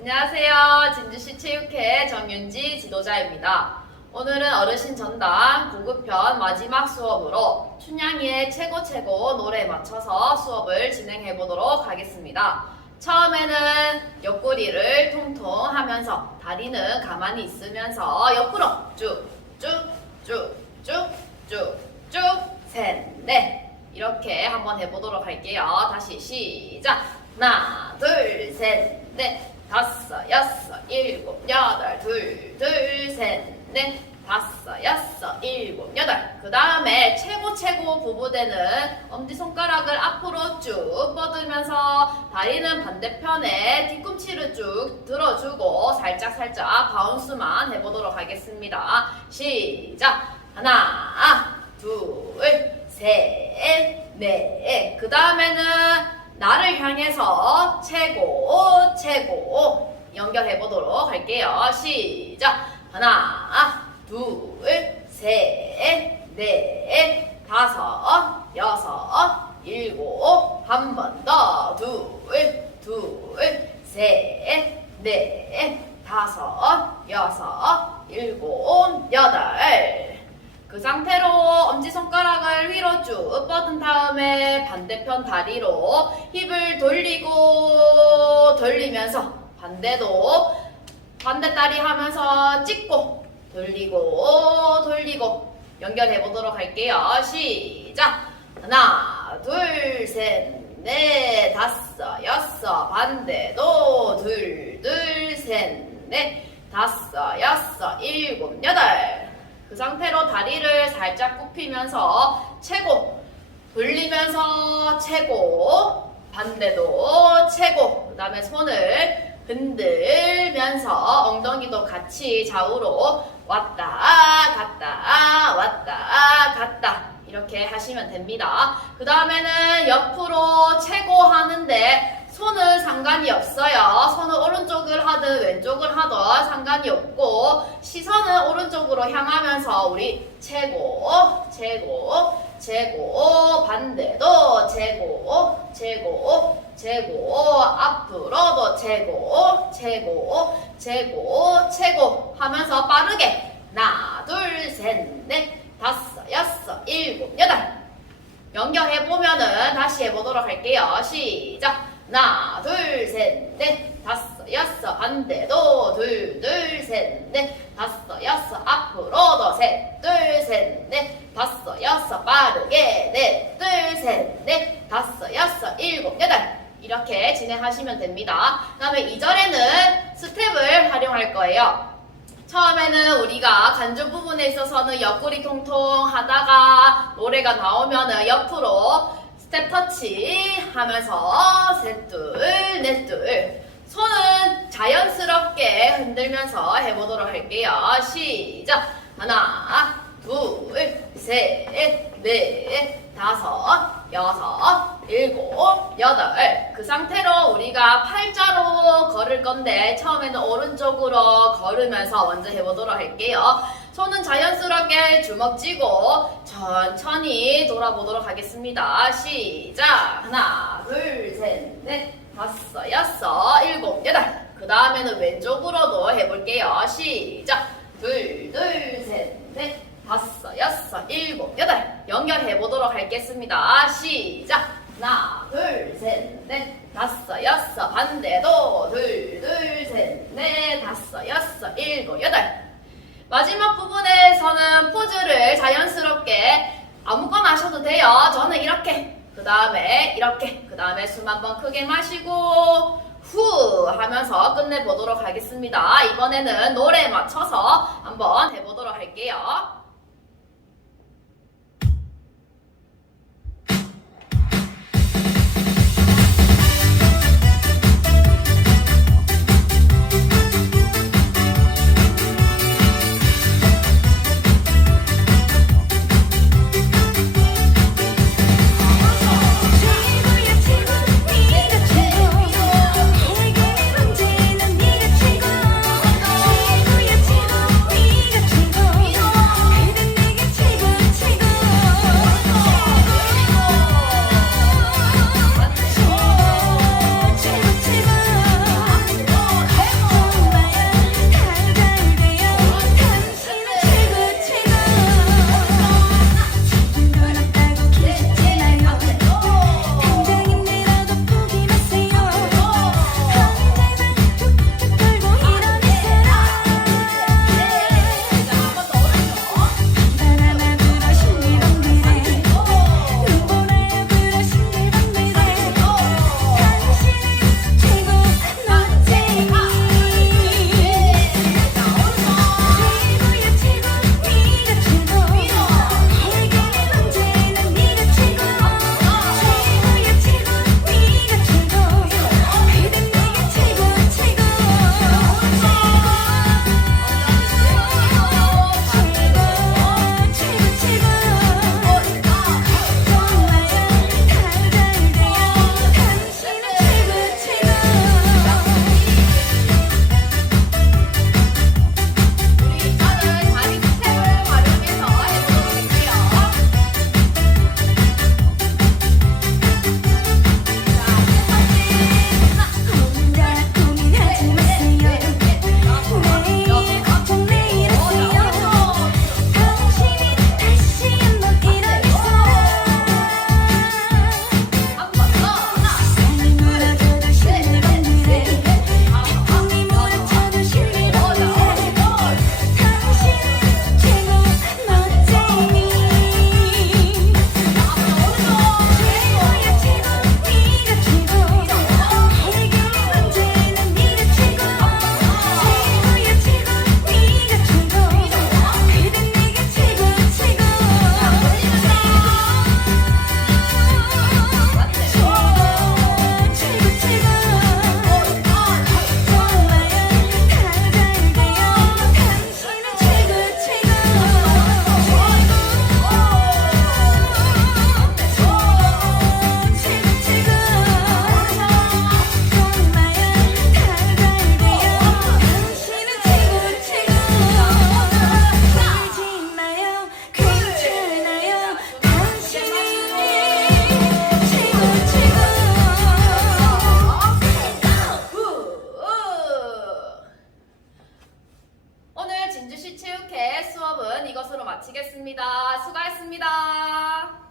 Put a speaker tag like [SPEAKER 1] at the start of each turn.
[SPEAKER 1] 안녕하세요. 진주시 체육회 정윤지 지도자입니다. 오늘은 어르신 전담 고급편 마지막 수업으로 춘향이의 최고 최고 노래에 맞춰서 수업을 진행해 보도록 하겠습니다. 처음에는 옆구리를 통통 하면서 다리는 가만히 있으면서 옆으로 쭉 쭉 쭉 쭉 쭉 쭉 셋 넷 이렇게 한번 해보도록 할게요. 다시 시작. 하나, 둘, 셋, 넷, 다섯, 여섯, 일곱, 여덟, 둘, 둘, 셋, 넷, 다섯, 여섯, 일곱, 여덟. 그 다음에 최고 최고 부부대는 엄지손가락을 앞으로 쭉 뻗으면서 다리는 반대편에 뒤꿈치를 쭉 들어주고 살짝 살짝 바운스만 해보도록 하겠습니다. 시작. 하나, 둘, 셋, 넷. 그 다음에는 나를 향해서 최고, 최고 연결해 보도록 할게요. 시작. 하나, 둘, 셋, 넷, 다섯, 여섯, 일곱, 한 번 더, 둘, 둘, 셋, 넷, 다섯, 여섯, 일곱, 여덟. 그 상태로 엄지손가락을 위로 쭉 뻗은 다음에 반대편 다리로 힙을 돌리고 돌리면서 반대도 반대 다리 하면서 찍고 돌리고 돌리고 연결해 보도록 할게요. 시작! 하나, 둘, 셋, 넷, 다섯, 여섯, 반대도 둘, 둘, 셋, 넷, 다섯, 여섯, 일곱, 여덟. 그 상태로 다리를 살짝 굽히면서 최고 돌리면서 최고 반대도 최고 그 다음에 손을 흔들면서 엉덩이도 같이 좌우로 왔다 갔다 왔다 갔다. 이렇게 하시면 됩니다. 그 다음에는 옆으로 최고 하는데 손은 상관이 없어요. 손은 오른쪽을 하든 왼쪽을 하든 상관이 없고 시선은 오른쪽으로 향하면서 우리 최고, 최고, 최고, 반대도 최고, 최고, 최고, 앞으로도 최고, 최고, 최고, 최고 하면서 빠르게 하나, 둘, 셋, 넷, 다섯, 여섯, 일곱, 여덟 연결해 보면은 다시 해보도록 할게요. 시작. 하나, 둘, 셋, 넷, 다섯, 여섯, 반대도 둘, 둘, 셋, 넷, 다섯, 여섯, 앞으로도 셋, 둘, 셋, 넷, 다섯, 여섯, 빠르게 넷, 둘, 셋, 넷, 다섯, 여섯, 일곱, 여덟 이렇게 진행하시면 됩니다. 그 다음에 2절에는 스텝을 활용할 거예요. 처음에는 우리가 간주 부분에 있어서는 옆구리 통통 하다가 노래가 나오면은 옆으로 스텝 터치 하면서 셋둘 넷둘 손은 자연스럽게 흔들면서 해보도록 할게요. 시작 하나 둘 셋 넷 다섯 여섯 일곱 여덟 그 상태로 우리가 팔자로 걸을 건데 처음에는 오른쪽으로 걸으면서 먼저 해보도록 할게요. 손은 자연스럽게 주먹 쥐고 천천히 돌아보도록 하겠습니다. 시작! 하나, 둘, 셋, 넷, 다섯, 여섯, 일곱, 여덟. 그 다음에는 왼쪽으로도 해볼게요. 시작! 둘, 둘, 셋, 넷, 다섯, 여섯, 일곱, 여덟. 연결해 보도록 하겠습니다. 시작! 하나, 둘, 셋, 넷, 다섯, 여섯. 반대도 둘, 둘, 셋, 넷, 다섯, 여섯, 일곱, 여덟. 마지막 부분에서는 포즈를 자연스럽게 아무거나 하셔도 돼요. 저는 이렇게, 그 다음에 이렇게, 그 다음에 숨 한 번 크게 마시고 후 하면서 끝내보도록 하겠습니다. 이번에는 노래에 맞춰서 한번 해보도록 할게요. 민주시 체육회 수업은 이것으로 마치겠습니다. 수고하셨습니다.